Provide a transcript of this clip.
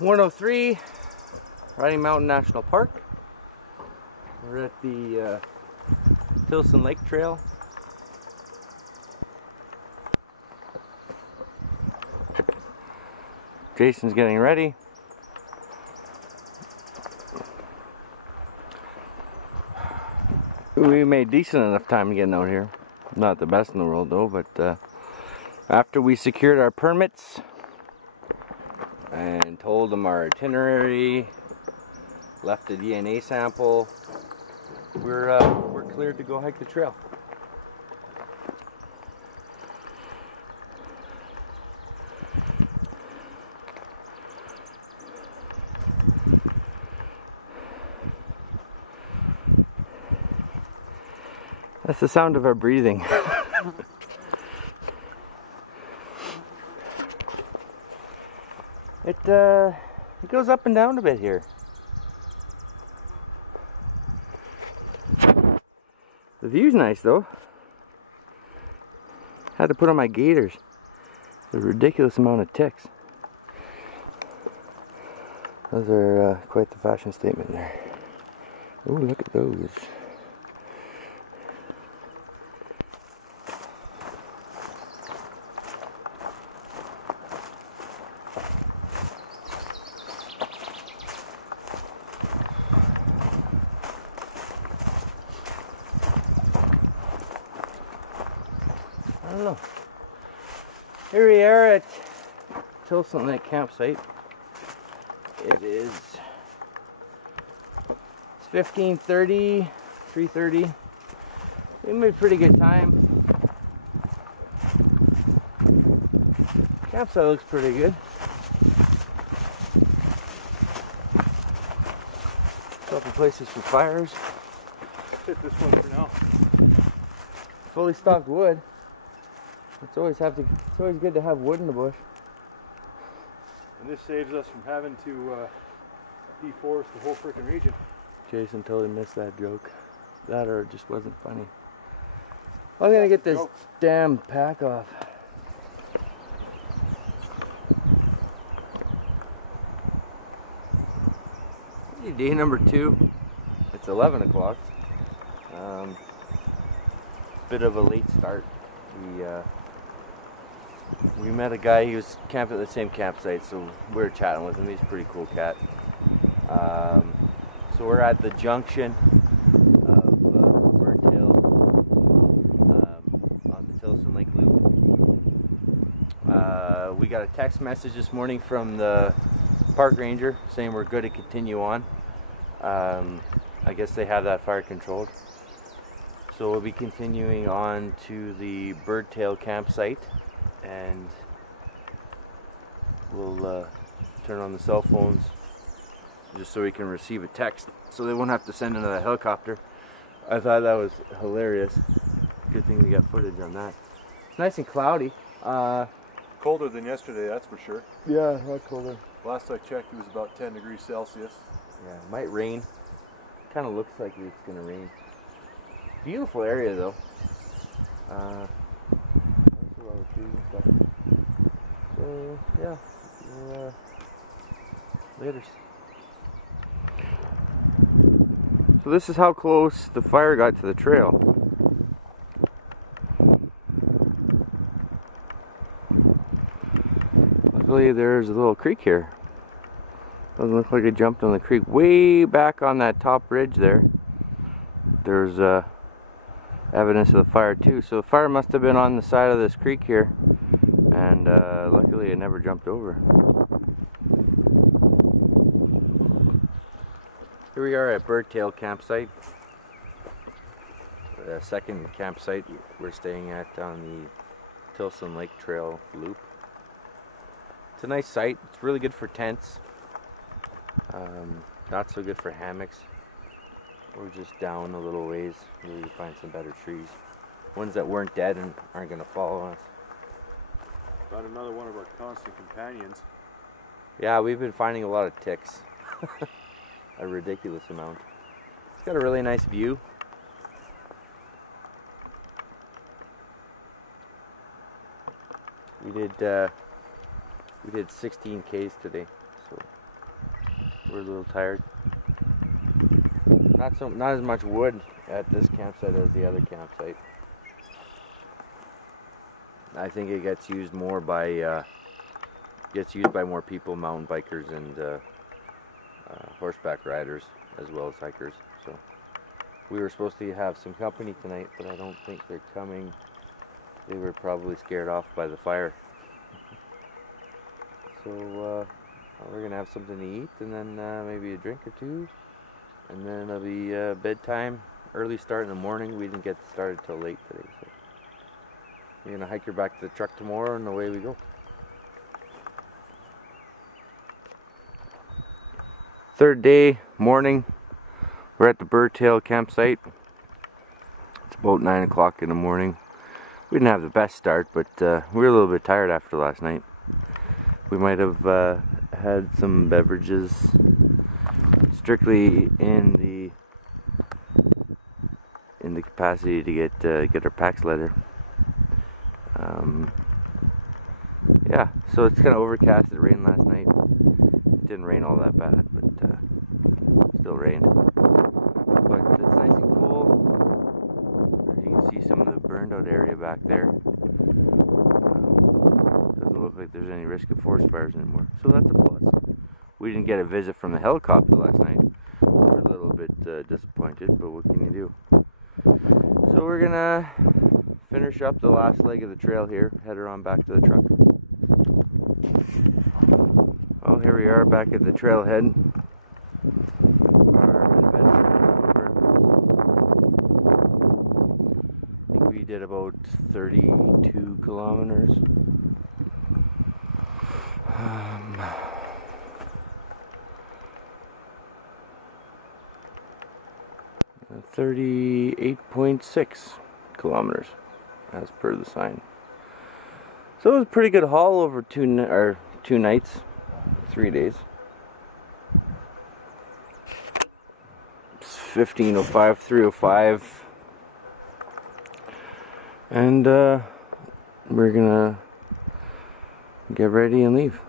103, Riding Mountain National Park. We're at the Tilson Lake Trail. Jason's getting ready. We made decent enough time getting out here. Not the best in the world though, but after we secured our permits and told them our itinerary, left a DNA sample, we're cleared to go hike the trail. That's the sound of our breathing. It goes up and down a bit here. The view's nice though. Had to put on my gaiters. There's a ridiculous amount of ticks. Those are quite the fashion statement there. Oh, look at those. I don't know. Here we are at Tilson Lake campsite. It is 15:30, 3:30. We made a pretty good time. Campsite looks pretty good. Couple places for fires. Hit this one for now. Fully stocked wood. It's always good to have wood in the bush. And this saves us from having to deforest the whole freaking region. Jason totally missed that joke. That or it just wasn't funny. I'm gonna get this damn pack off. Day number 2. It's 11 o'clock. Bit of a late start. We met a guy. He was camping at the same campsite, so we were chatting with him. He's a pretty cool cat. So we're at the junction of Birdtail on the Tilson Lake Loop. We got a text message this morning from the park ranger saying we're good to continue on. I guess they have that fire controlled. So we'll be continuing on to the Birdtail campsite, and we'll turn on the cell phones just so we can receive a text, so they won't have to send another helicopter. I thought that was hilarious. Good thing we got footage on that. It's nice and cloudy. Colder than yesterday, that's for sure. Yeah, a lot colder. Last I checked, it was about 10 degrees Celsius. Yeah, it might rain. Kind of looks like it's gonna rain. Beautiful area though. There's a lot of trees and stuff. So yeah, later. So this is how close the fire got to the trail. Luckily there's a little creek here. Doesn't look like it jumped on the creek. Way back on that top ridge there, there's evidence of the fire too. So the fire must have been on the side of this creek here, and luckily it never jumped over. Here we are at Birdtail campsite, the second campsite we're staying at on the Tilson Lake Trail loop. It's a nice site. It's really good for tents. Not so good for hammocks. We're just down a little ways. Maybe we find some better trees. Ones that weren't dead and aren't going to follow us. Found another one of our constant companions. Yeah, we've been finding a lot of ticks. A ridiculous amount. It's got a really nice view. We did 16 Ks today, so We're a little tired. Not as much wood at this campsite as the other campsite. I think it gets used more by more people, mountain bikers and horseback riders, as well as hikers. So we were supposed to have some company tonight, but I don't think they're coming. They were probably scared off by the fire. So we're gonna have something to eat, and then maybe a drink or two, and then it'll be bedtime. Early start in the morning. We didn't get started till late today, so we're gonna hike her back to the truck tomorrow, and away we go. Third day, morning. We're at the Burtail campsite. It's about 9 o'clock in the morning. We didn't have the best start, but we were a little bit tired after last night. We might have had some beverages, strictly in the capacity to get our packs leather. Yeah, so it's kind of overcast. It rained last night. It didn't rain all that bad, but still rained. But it's nice and cool. You can see some of the burned out area back there. Doesn't look like there's any risk of forest fires anymore, so that's a plus. We didn't get a visit from the helicopter last night. We're a little bit disappointed, but what can you do? So we're gonna finish up the last leg of the trail here, head her on back to the truck. Well, here we are back at the trailhead. Our adventure is over. I think we did about 32 kilometers. 38.6 kilometers as per the sign. So it was a pretty good haul over two nights, 3 days. It's 15:05, 3:05, and we're gonna get ready and leave.